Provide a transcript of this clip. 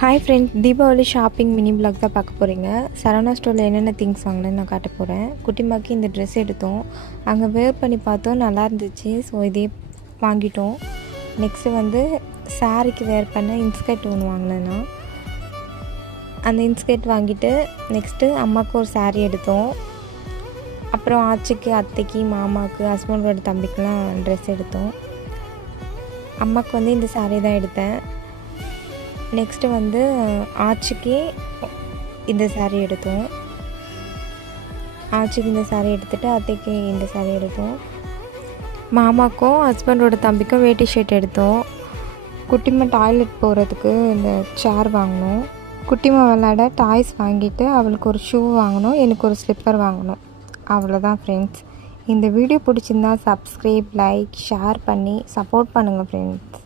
Hi friends, Deepavali shopping mini vlog தான் பார்க்க போகிறீங்க. சரவணா ஸ்டோரில் என்னென்ன திங்ஸ் வாங்கினேன்னு நான் காட்ட போகிறேன். குட்டிமாக்கு இந்த ட்ரெஸ் எடுத்தோம், அங்கே வேர் பண்ணி பார்த்தோம், நல்லா இருந்துச்சு. ஸோ இதே வாங்கிட்டோம். நெக்ஸ்ட்டு வந்து சாரிக்கு வேர் பண்ண இன்ஸ்கர்ட் ஒன்று வாங்கினேன்னா அந்த இன்ஸ்கர்ட் வாங்கிட்டு நெக்ஸ்ட்டு அம்மாவுக்கு ஒரு சாரீ எடுத்தோம். அப்புறம் ஆச்சிக்கு, அத்தைக்கு, மாமாவுக்கு, ஹஸ்பண்டோட தம்பிக்கெலாம் ட்ரெஸ் எடுத்தோம். அம்மாவுக்கு வந்து இந்த சாரீ தான் எடுத்தேன். நெக்ஸ்ட்டு வந்து ஆச்சிக்கு இந்த சாரீ எடுத்தோம். ஆச்சிக்கு இந்த சாரீ எடுத்துகிட்டு அத்தைக்கு இந்த சாரீ எடுத்தோம். மாமாவுக்கும் ஹஸ்பண்டோட தம்பிக்கும் வேட்டி ஷர்ட் எடுத்தோம். குட்டிமா டாய்லெட் போகிறதுக்கு இந்த சேர் வாங்கினோம். குட்டிமா விளையாட டாய்ஸ் வாங்கிட்டு அவளுக்கு ஒரு ஷூ வாங்கினோம், எனக்கு ஒரு ஸ்லிப்பர் வாங்கினோம். அவ்வளோதான் ஃப்ரெண்ட்ஸ். இந்த வீடியோ பிடிச்சிருந்தா சப்ஸ்கிரைப், லைக், ஷேர் பண்ணி சப்போர்ட் பண்ணுங்கள் ஃப்ரெண்ட்ஸ்.